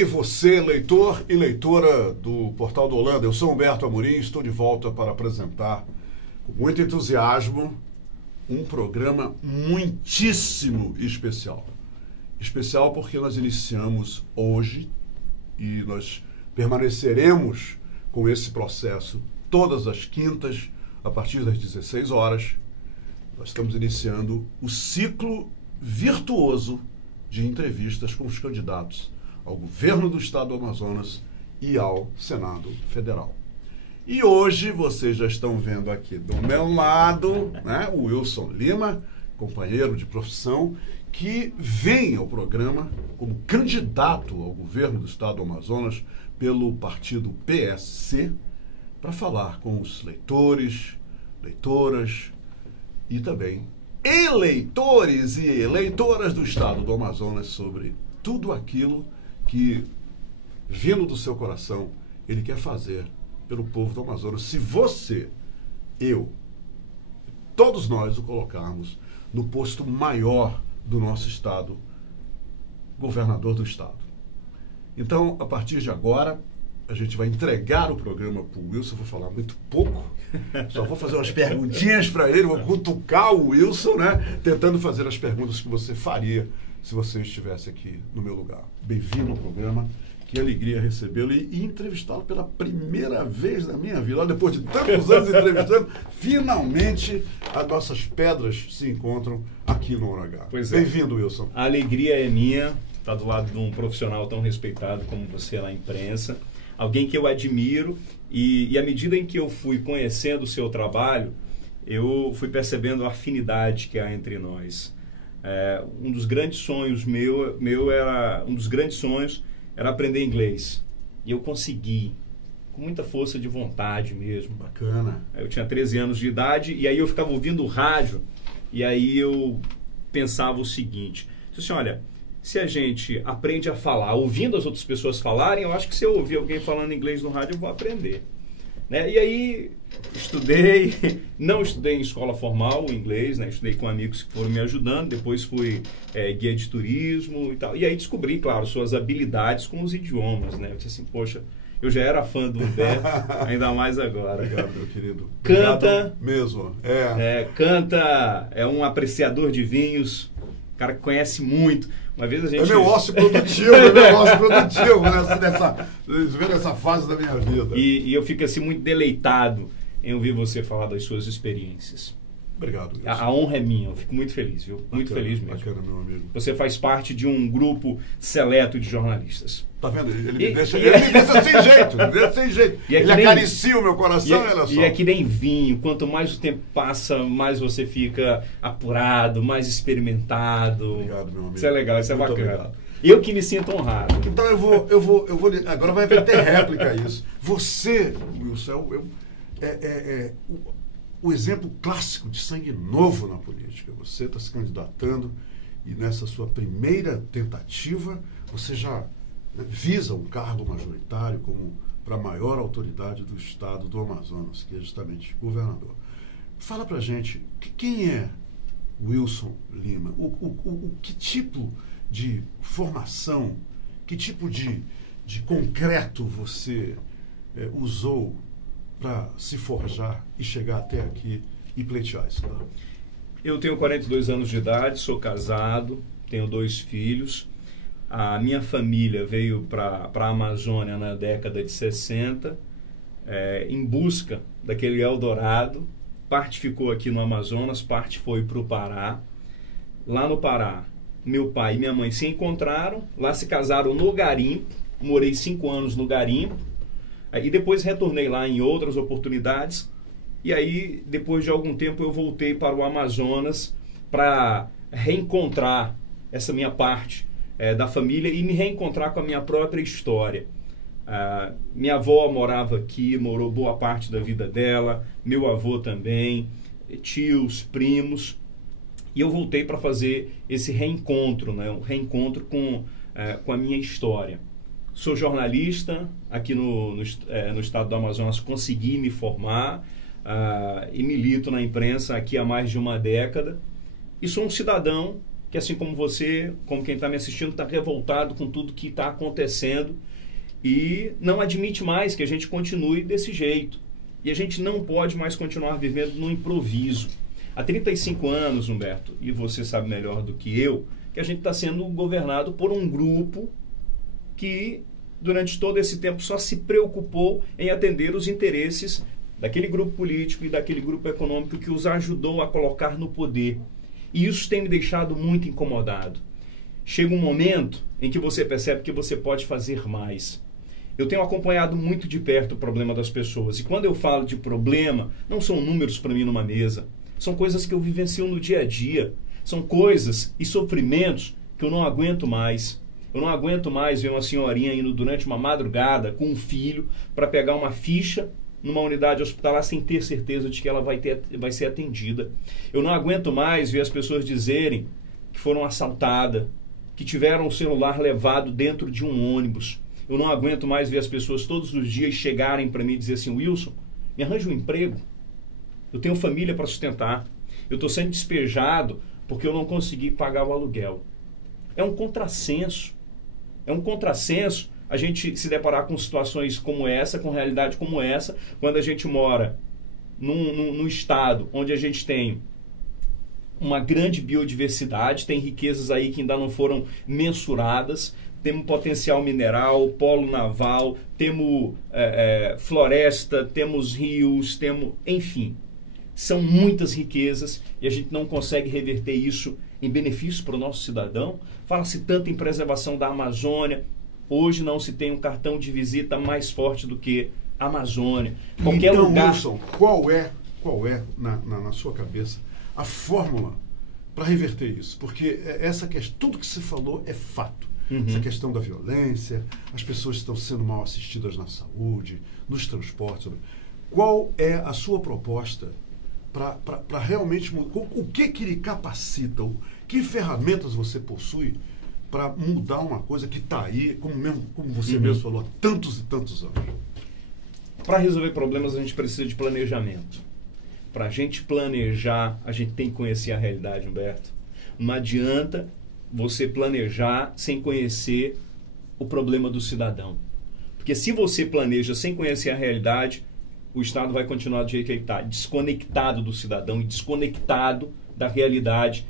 Ei, você, leitor e leitora do Portal do Holanda, eu sou Humberto Amorim e estou de volta para apresentar, com muito entusiasmo, um programa muitíssimo especial. Especial porque nós iniciamos hoje e nós permaneceremos com esse processo todas as quintas, a partir das 16 horas. Nós estamos iniciando o ciclo virtuoso de entrevistas com os candidatos ao governo do estado do Amazonas e ao Senado Federal. E hoje vocês já estão vendo aqui do meu lado, né, o Wilson Lima, companheiro de profissão, que vem ao programa como candidato ao governo do estado do Amazonas pelo partido PSC, para falar com os leitores, leitoras e também eleitores e eleitoras do estado do Amazonas sobre tudo aquilo que, vindo do seu coração, ele quer fazer pelo povo do Amazonas. Se você, eu, todos nós o colocarmos no posto maior do nosso estado, governador do estado. Então, a partir de agora, a gente vai entregar o programa para o Wilson. Vou falar muito pouco, só vou fazer umas perguntinhas para ele, vou cutucar o Wilson, né? Tentando fazer as perguntas que você faria se você estivesse aqui no meu lugar. Bem-vindo ao programa, que alegria recebê-lo e entrevistá-lo pela primeira vez na minha vida. Depois de tantos anos entrevistando, finalmente as nossas pedras se encontram aqui no ONH. Pois é. Bem-vindo, Wilson. A alegria é minha estar do lado de um profissional tão respeitado como você na imprensa, alguém que eu admiro e à medida em que eu fui conhecendo o seu trabalho, eu fui percebendo a afinidade que há entre nós. Um dos grandes sonhos era aprender inglês. E eu consegui, com muita força de vontade mesmo. Bacana. Eu tinha 13 anos de idade e aí eu ficava ouvindo rádio e aí eu pensava o seguinte, assim, olha, se a gente aprende a falar ouvindo as outras pessoas falarem, eu acho que se eu ouvir alguém falando inglês no rádio, eu vou aprender. Né? E aí estudei, não estudei em escola formal o inglês, né? Estudei com amigos que foram me ajudando, depois fui guia de turismo e tal. E aí descobri, claro, suas habilidades com os idiomas, né? Eu disse assim, poxa, eu já era fã do Humberto, ainda mais agora. Obrigado, meu querido. Canta. Obrigado mesmo. Canta, é um apreciador de vinhos, cara que conhece muito. Uma vez a gente... É meu ócio produtivo, nessa fase da minha vida. E eu fico assim muito deleitado em ouvir você falar das suas experiências. Obrigado. A honra é minha, eu fico muito feliz, viu? Muito feliz mesmo. Bacana, meu amigo. Você faz parte de um grupo seleto de jornalistas. Tá vendo? Ele me deixa sem jeito. Ele acaricia o meu coração, olha só. E é que nem vinho, quanto mais o tempo passa, mais você fica apurado, mais experimentado. Obrigado, meu amigo. Isso é legal, isso é muito bacana. Obrigado. Eu que me sinto honrado. Então eu vou agora vai ter réplica a isso. Você, Wilson, o exemplo clássico de sangue novo na política. Você está se candidatando e nessa sua primeira tentativa você já visa um cargo majoritário como para a maior autoridade do estado do Amazonas, que é justamente governador. Fala pra gente, quem é Wilson Lima? Que tipo de formação, que tipo de concreto você usou para se forjar e chegar até aqui e pleitear isso? Claro. Eu tenho 42 anos de idade, sou casado, tenho 2 filhos. A minha família veio para a Amazônia na década de 60, em busca daquele Eldorado. Parte ficou aqui no Amazonas, parte foi para o Pará. Lá no Pará, meu pai e minha mãe se encontraram, lá se casaram no garimpo, morei 5 anos no garimpo, e depois retornei lá em outras oportunidades, e aí depois de algum tempo eu voltei para o Amazonas para reencontrar essa minha parte da família e me reencontrar com a minha própria história. Minha avó morava aqui, morou boa parte da vida dela, meu avô também, tios, primos, e eu voltei para fazer esse reencontro, né? Um reencontro com a minha história. Sou jornalista aqui no estado do Amazonas, consegui me formar e milito na imprensa aqui há mais de uma década. E sou um cidadão que assim como você, como quem está me assistindo, está revoltado com tudo que está acontecendo e não admite mais que a gente continue desse jeito. E a gente não pode mais continuar vivendo no improviso. Há 35 anos, Humberto, e você sabe melhor do que eu, que a gente está sendo governado por um grupo que, durante todo esse tempo, só se preocupou em atender os interesses daquele grupo político e daquele grupo econômico que os ajudou a colocar no poder. E isso tem me deixado muito incomodado. Chega um momento em que você percebe que você pode fazer mais. Eu tenho acompanhado muito de perto o problema das pessoas. E quando eu falo de problema, não são números para mim numa mesa. São coisas que eu vivencio no dia a dia. São coisas e sofrimentos que eu não aguento mais. Eu não aguento mais ver uma senhorinha indo durante uma madrugada com um filho para pegar uma ficha numa unidade hospitalar sem ter certeza de que ela vai ser atendida. Eu não aguento mais ver as pessoas dizerem que foram assaltadas, que tiveram o celular levado dentro de um ônibus. Eu não aguento mais ver as pessoas todos os dias chegarem para mim e dizer assim: Wilson, me arranja um emprego. Eu tenho família para sustentar. Eu estou sendo despejado porque eu não consegui pagar o aluguel. É um contrassenso. É um contrassenso a gente se deparar com situações como essa, com realidade como essa, quando a gente mora num estado onde a gente tem uma grande biodiversidade, tem riquezas aí que ainda não foram mensuradas, temos potencial mineral, polo naval, temos floresta, temos rios, enfim, são muitas riquezas e a gente não consegue reverter isso em benefício para o nosso cidadão. Fala-se tanto em preservação da Amazônia. Hoje não se tem um cartão de visita mais forte do que a Amazônia. Qualquer então, lugar... Wilson, qual é na sua cabeça a fórmula para reverter isso? Porque essa questão, tudo que você falou é fato. Essa questão da violência, as pessoas estão sendo mal assistidas na saúde, nos transportes. Qual é a sua proposta para realmente mudar? O que lhe capacita? Que ferramentas você possui para mudar uma coisa que está aí, como você mesmo falou, há tantos e tantos anos? Para resolver problemas, a gente precisa de planejamento. Para a gente planejar, a gente tem que conhecer a realidade, Humberto. Não adianta você planejar sem conhecer o problema do cidadão. Porque se você planeja sem conhecer a realidade, o Estado vai continuar do jeito que ele está, desconectado do cidadão e desconectado da realidade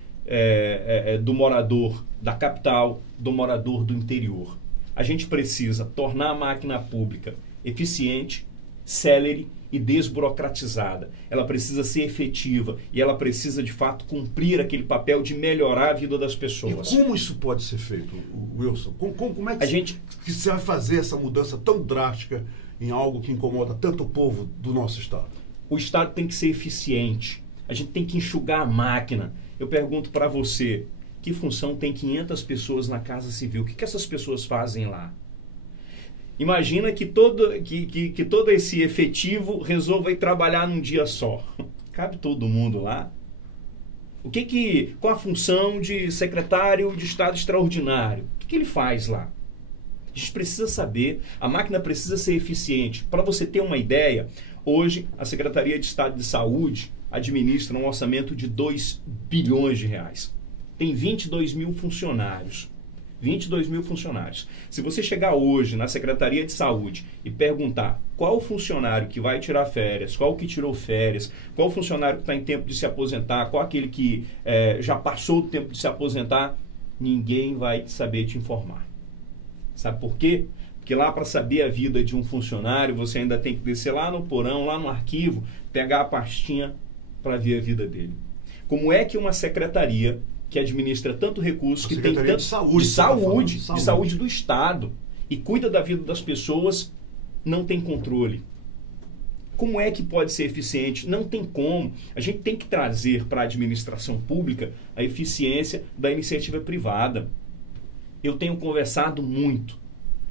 do morador da capital, do morador do interior. A gente precisa tornar a máquina pública eficiente, célere e desburocratizada. Ela precisa ser efetiva e ela precisa, de fato, cumprir aquele papel de melhorar a vida das pessoas. E como isso pode ser feito, Wilson? Como é que você vai fazer essa mudança tão drástica em algo que incomoda tanto o povo do nosso Estado? O Estado tem que ser eficiente. A gente tem que enxugar a máquina. Eu pergunto para você, que função tem 500 pessoas na Casa Civil? O que essas pessoas fazem lá? Imagina que todo esse efetivo resolva ir trabalhar num dia só. Cabe todo mundo lá? Qual a função de secretário de Estado extraordinário? O que ele faz lá? A gente precisa saber, a máquina precisa ser eficiente. Para você ter uma ideia, hoje a Secretaria de Estado de Saúde administra um orçamento de 2 bilhões de reais. Tem 22 mil funcionários. 22 mil funcionários. Se você chegar hoje na Secretaria de Saúde e perguntar qual o funcionário que vai tirar férias, qual que tirou férias, qual o funcionário que está em tempo de se aposentar, qual aquele que já passou o tempo de se aposentar, ninguém vai saber te informar. Sabe por quê? Porque lá, para saber a vida de um funcionário, você ainda tem que descer lá no porão, lá no arquivo, pegar a pastinha para ver a vida dele. Como é que uma secretaria que administra tanto recurso, que tem tanto de saúde do Estado e cuida da vida das pessoas, não tem controle? Como é que pode ser eficiente? Não tem como. A gente tem que trazer para a administração pública a eficiência da iniciativa privada. Eu tenho conversado muito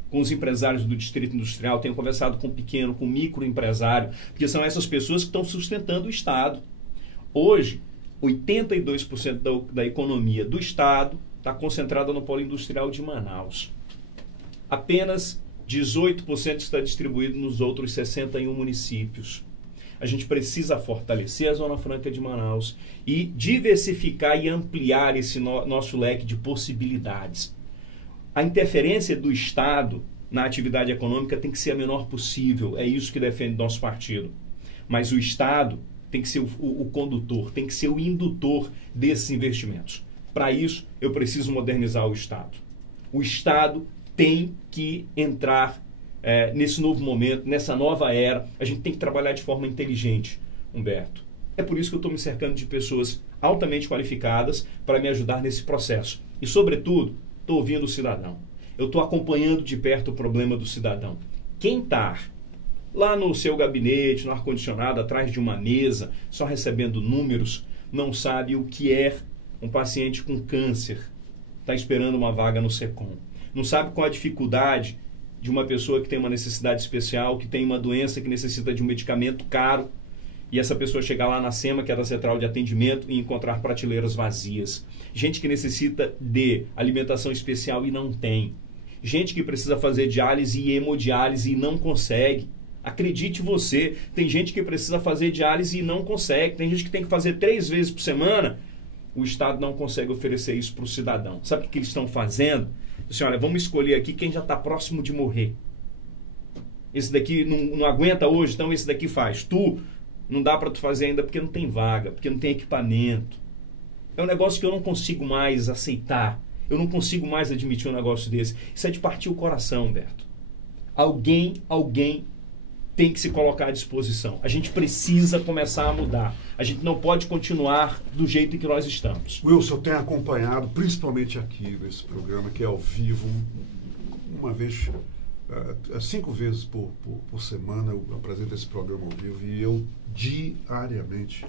com os empresários do Distrito Industrial, tenho conversado com o pequeno, com o microempresário, porque são essas pessoas que estão sustentando o Estado. Hoje, 82% da economia do Estado está concentrada no polo industrial de Manaus. Apenas 18% está distribuído nos outros 61 municípios. A gente precisa fortalecer a Zona Franca de Manaus e diversificar e ampliar esse nosso leque de possibilidades. A interferência do Estado na atividade econômica tem que ser a menor possível. É isso que defende nosso partido. Mas o Estado tem que ser o condutor, tem que ser o indutor desses investimentos. Para isso, eu preciso modernizar o Estado. O Estado tem que entrar nesse novo momento, nessa nova era. A gente tem que trabalhar de forma inteligente, Humberto. É por isso que eu estou me cercando de pessoas altamente qualificadas para me ajudar nesse processo. E, sobretudo, estou ouvindo o cidadão. Eu estou acompanhando de perto o problema do cidadão. Quem está lá no seu gabinete, no ar-condicionado, atrás de uma mesa, só recebendo números, não sabe o que é um paciente com câncer, está esperando uma vaga no SECOM. Não sabe qual a dificuldade de uma pessoa que tem uma necessidade especial, que tem uma doença que necessita de um medicamento caro, e essa pessoa chegar lá na SEMA, que é da Central de Atendimento, e encontrar prateleiras vazias. Gente que necessita de alimentação especial e não tem. Gente que precisa fazer diálise e hemodiálise e não consegue. Acredite você, tem gente que precisa fazer diálise e não consegue. Tem gente que tem que fazer 3 vezes por semana. O Estado não consegue oferecer isso para o cidadão. Sabe o que eles estão fazendo? Assim, olha, vamos escolher aqui quem já está próximo de morrer. Esse daqui não aguenta hoje, então esse daqui faz. Tu, não dá para tu fazer ainda porque não tem vaga, porque não tem equipamento. É um negócio que eu não consigo mais aceitar. Eu não consigo mais admitir um negócio desse. Isso é de partir o coração, Humberto. Alguém tem que se colocar à disposição. A gente precisa começar a mudar. A gente não pode continuar do jeito em que nós estamos. Wilson, eu tenho acompanhado, principalmente aqui nesse programa, que é ao vivo, uma vez, 5 vezes por semana eu apresento esse programa ao vivo e eu diariamente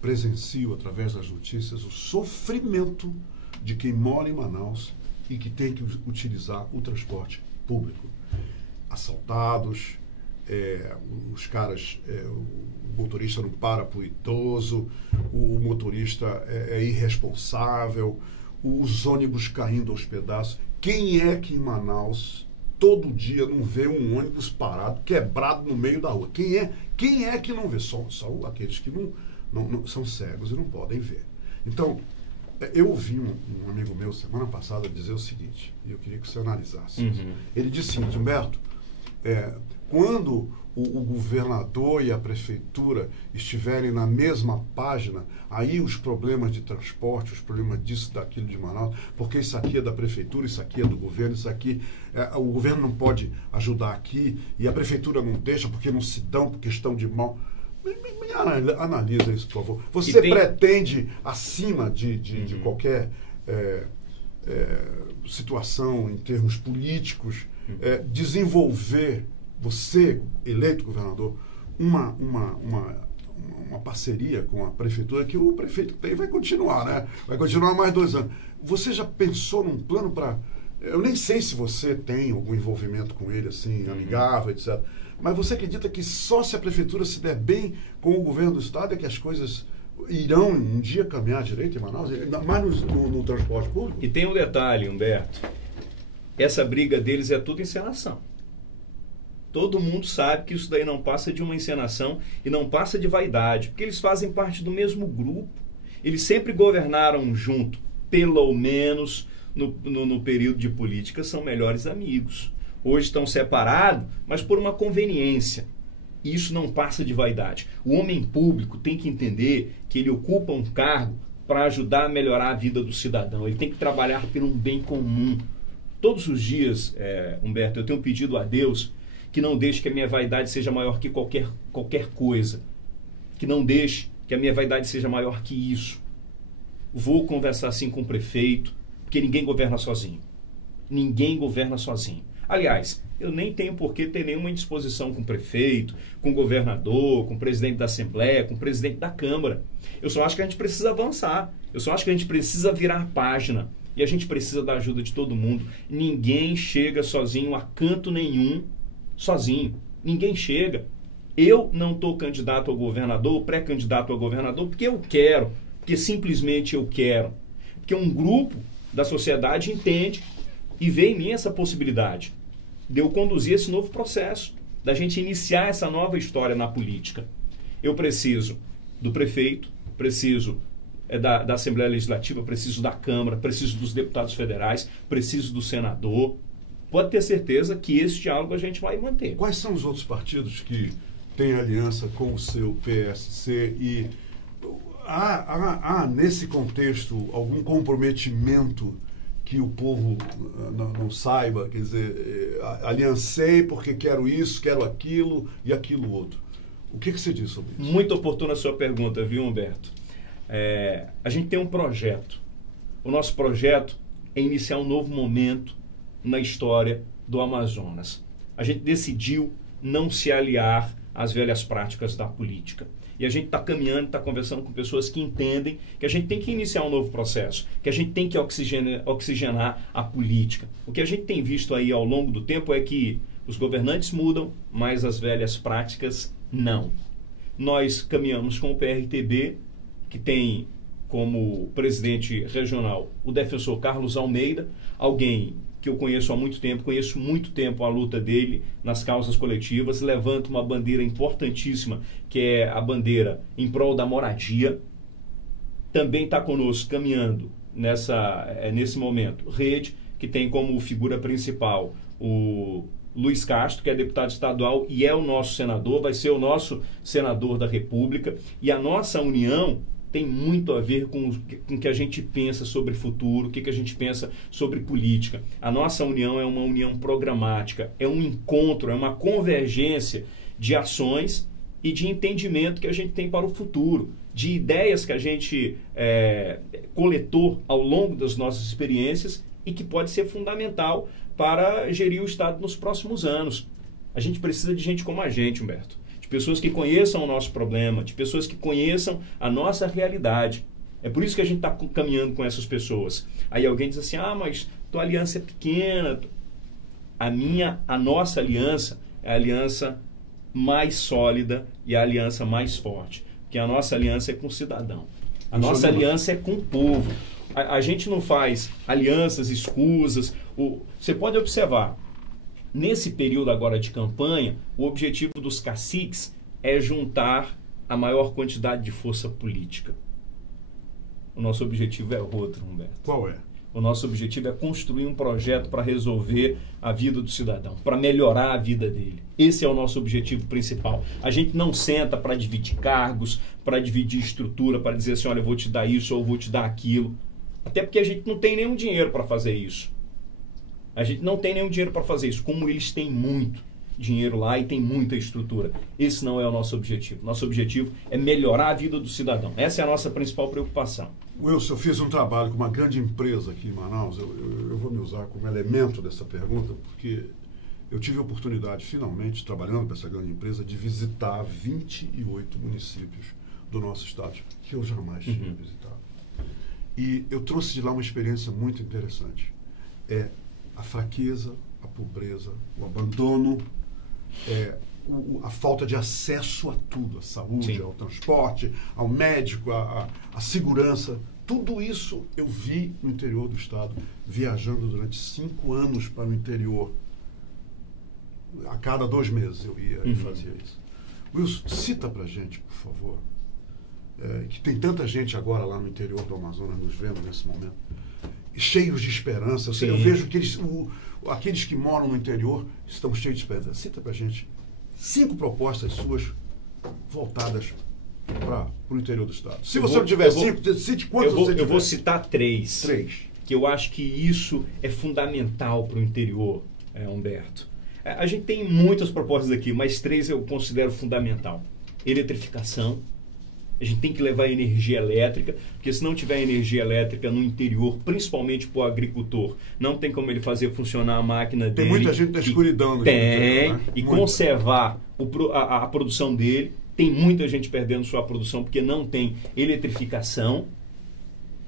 presencio, através das notícias, o sofrimento de quem mora em Manaus e que tem que utilizar o transporte público. Assaltados, os caras, o motorista não para pro idoso, o motorista é irresponsável, os ônibus caindo aos pedaços. Quem é que em Manaus todo dia não vê um ônibus parado, quebrado no meio da rua? Quem é que não vê? Só aqueles que não são cegos e não podem ver. Então, eu ouvi um amigo meu semana passada dizer o seguinte, e eu queria que você analisasse isso. Ele disse o seguinte: Humberto, quando o governador e a prefeitura estiverem na mesma página, aí os problemas de transporte, os problemas disso, daquilo de Manaus, porque isso aqui é da prefeitura, isso aqui é do governo, isso aqui, o governo não pode ajudar aqui, e a prefeitura não deixa porque não se dão por questão de mal. Analisa isso, por favor. Você pretende, acima de qualquer situação em termos políticos, desenvolver, você, eleito governador, uma parceria com a prefeitura, que o prefeito tem vai continuar, né? Vai continuar mais 2 anos. Você já pensou num plano para... Eu nem sei se você tem algum envolvimento com ele, assim, amigável, etc. Mas você acredita que só se a prefeitura se der bem com o governo do Estado é que as coisas irão um dia caminhar direito em Manaus? Mais no transporte público? E tem um detalhe, Humberto. Essa briga deles é tudo encenação. Todo mundo sabe que isso daí não passa de uma encenação e não passa de vaidade, porque eles fazem parte do mesmo grupo. Eles sempre governaram junto, pelo menos no período de política, são melhores amigos. Hoje estão separados, mas por uma conveniência. Isso não passa de vaidade. O homem público tem que entender que ele ocupa um cargo para ajudar a melhorar a vida do cidadão. Ele tem que trabalhar por um bem comum. Todos os dias, Humberto, eu tenho pedido a Deus que não deixe que a minha vaidade seja maior que qualquer coisa. Que não deixe que a minha vaidade seja maior que isso. Vou conversar assim com o prefeito, porque ninguém governa sozinho. Ninguém governa sozinho. Aliás, eu nem tenho por que ter nenhuma indisposição com o prefeito, com o governador, com o presidente da Assembleia, com o presidente da Câmara. Eu só acho que a gente precisa avançar. Eu só acho que a gente precisa virar página. E a gente precisa da ajuda de todo mundo. Ninguém chega sozinho a canto nenhum, sozinho. Ninguém chega. Eu não estou candidato ao governador, pré-candidato ao governador, porque eu quero. Porque simplesmente eu quero. Porque um grupo da sociedade entende e vê em mim essa possibilidade de eu conduzir esse novo processo, da gente iniciar essa nova história na política. Eu preciso do prefeito, preciso da Assembleia Legislativa, preciso da Câmara, preciso dos deputados federais, preciso do senador. Pode ter certeza que esse diálogo a gente vai manter. Quais são os outros partidos que têm aliança com o seu PSC e há nesse contexto algum comprometimento que o povo não saiba? Quer dizer, aliancei porque quero isso, quero aquilo e aquilo outro. O que você diz sobre isso? Muito oportuna a sua pergunta, viu, Humberto? A gente tem um projeto. O nosso projeto é iniciar um novo momento na história do Amazonas. A gente decidiu não se aliar às velhas práticas da política. E a gente está caminhando, está conversando com pessoas que entendem que a gente tem que iniciar um novo processo, que a gente tem que oxigenar a política. O que a gente tem visto aí ao longo do tempo é que os governantes mudam, mas as velhas práticas não. Nós caminhamos com o PRTB, que tem como presidente regional o defensor Carlos Almeida, alguém que eu conheço há muito tempo, conheço muito tempo a luta dele nas causas coletivas, levanta uma bandeira importantíssima, que é a bandeira em prol da moradia. Também está conosco caminhando nesse momento Rede, que tem como figura principal o Luiz Castro, que é deputado estadual e é o nosso senador, vai ser o nosso senador da República, e a nossa união tem muito a ver com o que a gente pensa sobre futuro, o que a gente pensa sobre política. A nossa união é uma união programática, é um encontro, é uma convergência de ações e de entendimento que a gente tem para o futuro, de ideias que a gente coletou ao longo das nossas experiências e que pode ser fundamental para gerir o Estado nos próximos anos. A gente precisa de gente como a gente, Humberto. De pessoas que conheçam o nosso problema, de pessoas que conheçam a nossa realidade. É por isso que a gente está caminhando com essas pessoas. Aí alguém diz assim, mas tua aliança é pequena. A nossa aliança é a aliança mais sólida e a aliança mais forte. Porque a nossa aliança é com o cidadão. A nossa aliança é com o povo. A gente não faz alianças escusas. Você pode observar, nesse período agora de campanha, o objetivo dos caciques é juntar a maior quantidade de força política. O nosso objetivo é outro, Humberto. Qual é? O nosso objetivo é construir um projeto para resolver a vida do cidadão, para melhorar a vida dele. Esse é o nosso objetivo principal. A gente não senta para dividir cargos, para dividir estrutura, para dizer assim, olha, eu vou te dar isso ou eu vou te dar aquilo. Até porque a gente não tem nenhum dinheiro para fazer isso. A gente não tem nenhum dinheiro para fazer isso, como eles têm muito dinheiro lá e tem muita estrutura. Esse não é o nosso objetivo. Nosso objetivo é melhorar a vida do cidadão. Essa é a nossa principal preocupação. Wilson, eu fiz um trabalho com uma grande empresa aqui em Manaus. Eu vou me usar como elemento dessa pergunta, porque eu tive a oportunidade, finalmente, trabalhando para essa grande empresa, de visitar 28 municípios do nosso estado, que eu jamais tinha visitado. E eu trouxe de lá uma experiência muito interessante. A fraqueza, a pobreza, o abandono, a falta de acesso a tudo, à saúde, Sim. ao transporte, ao médico, à segurança. Tudo isso eu vi no interior do estado, viajando durante 5 anos para o interior. A cada 2 meses eu ia e fazia isso. Wilson, cita para a gente, por favor, que tem tanta gente agora lá no interior do Amazonas nos vendo nesse momento, cheios de esperança. Eu vejo que aqueles que moram no interior estão cheios de esperança. Cita para a gente 5 propostas suas voltadas para o interior do estado. Se você não tiver 5, cite quantos você tiver. Eu vou citar 3. 3. Que eu acho que isso é fundamental para o interior, Humberto. A gente tem muitas propostas aqui, mas 3 eu considero fundamental. Eletrificação. A gente tem que levar energia elétrica, porque se não tiver energia elétrica no interior, principalmente para o agricultor, não tem como ele fazer funcionar a máquina dele. Tem muita gente na escuridão. Tem, né? E conservar a produção dele. Tem muita gente perdendo sua produção porque não tem eletrificação,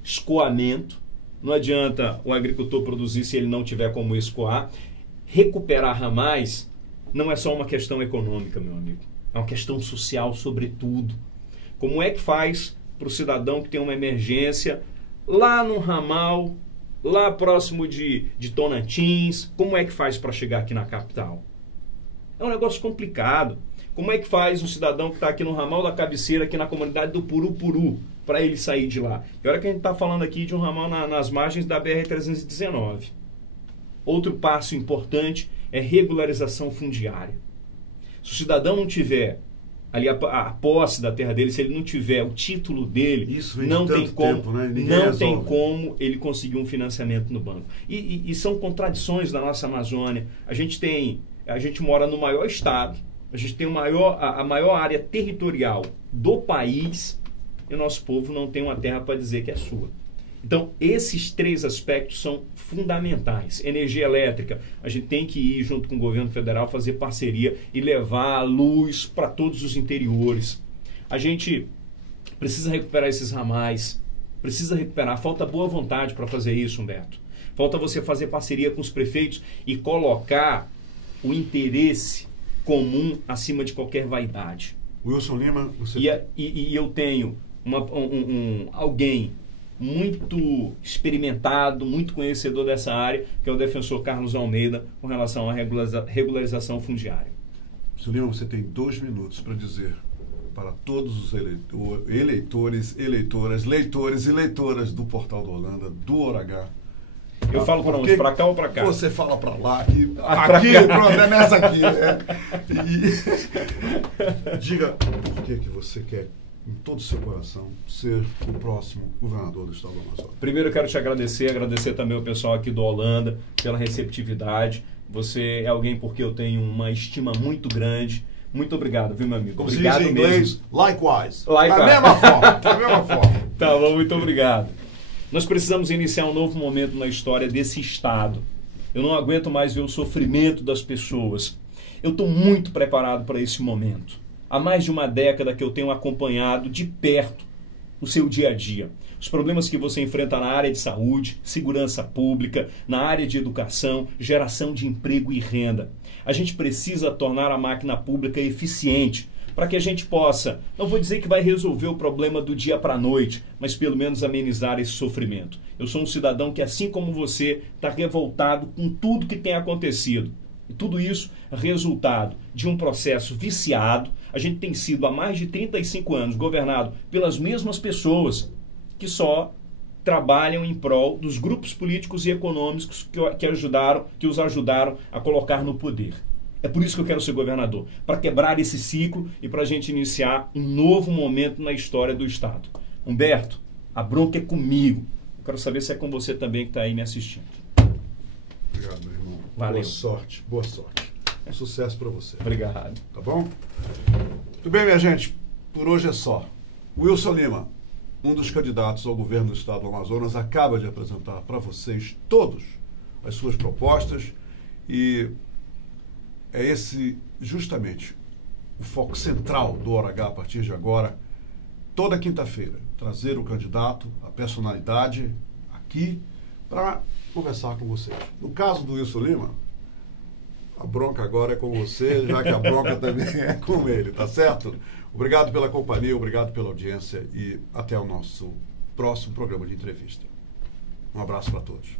escoamento. Não adianta o agricultor produzir se ele não tiver como escoar. Recuperar ramais não é só uma questão econômica, meu amigo. É uma questão social, sobretudo. Como é que faz para o cidadão que tem uma emergência lá no ramal, lá próximo de Tonantins, como é que faz para chegar aqui na capital? É um negócio complicado. Como é que faz um cidadão que está aqui no ramal da cabeceira, aqui na comunidade do Purupuru, para ele sair de lá? E olha que a gente está falando aqui de um ramal nas margens da BR-319. Outro passo importante é regularização fundiária. Se o cidadão não tiver ali a posse da terra dele, se ele não tiver o título dele, não tem como, não tem como ele conseguir um financiamento no banco. E são contradições da nossa Amazônia. A gente mora no maior estado, a gente tem a maior área territorial do país e o nosso povo não tem uma terra para dizer que é sua. Então, esses três aspectos são fundamentais. Energia elétrica, a gente tem que ir junto com o governo federal, fazer parceria e levar a luz para todos os interiores. A gente precisa recuperar esses ramais, precisa recuperar. Falta boa vontade para fazer isso, Humberto. Falta você fazer parceria com os prefeitos e colocar o interesse comum acima de qualquer vaidade. Wilson Lima, você... E eu tenho alguém muito experimentado, muito conhecedor dessa área, que é o defensor Carlos Almeida, com relação à regularização fundiária. Wilson Lima, você tem 2 minutos para dizer para todos os leitores e leitoras do Portal do Holanda, do Hora-H. Eu falo para onde? Para cá ou para cá? Você fala para lá, aqui, pronto, é nessa aqui. Diga por que você quer, em todo o seu coração, ser o próximo governador do estado do Amazonas. Primeiro eu quero te agradecer também o pessoal aqui do Holanda pela receptividade. Você é alguém porque eu tenho uma estima muito grande. Muito obrigado, viu, meu amigo? Como obrigado se diz em inglês, mesmo. Likewise. Da mesma forma. Tá bom, muito obrigado. Nós precisamos iniciar um novo momento na história desse estado. Eu não aguento mais ver o sofrimento das pessoas. Eu estou muito preparado para esse momento. Há mais de uma década que eu tenho acompanhado de perto o seu dia a dia. Os problemas que você enfrenta na área de saúde, segurança pública, na área de educação, geração de emprego e renda. A gente precisa tornar a máquina pública eficiente para que a gente possa, não vou dizer que vai resolver o problema do dia para a noite, mas pelo menos amenizar esse sofrimento. Eu sou um cidadão que, assim como você, está revoltado com tudo que tem acontecido. E tudo isso é resultado de um processo viciado. A gente tem sido há mais de 35 anos governado pelas mesmas pessoas que só trabalham em prol dos grupos políticos e econômicos que os ajudaram a colocar no poder. É por isso que eu quero ser governador, para quebrar esse ciclo e para a gente iniciar um novo momento na história do estado. Humberto, a bronca é comigo. Eu quero saber se é com você também que está aí me assistindo. Obrigado, meu irmão. Valeu. Boa sorte. Sucesso para você. Obrigado. Tá bom? Tudo bem, minha gente? Por hoje é só. Wilson Lima, um dos candidatos ao governo do estado do Amazonas, acaba de apresentar para vocês todos as suas propostas e é esse justamente o foco central do Hora-H a partir de agora, toda quinta-feira, trazer o candidato, a personalidade aqui para conversar com vocês. No caso do Wilson Lima, a bronca agora é com você, já que a bronca também é com ele, tá certo? Obrigado pela companhia, obrigado pela audiência e até o nosso próximo programa de entrevista. Um abraço para todos.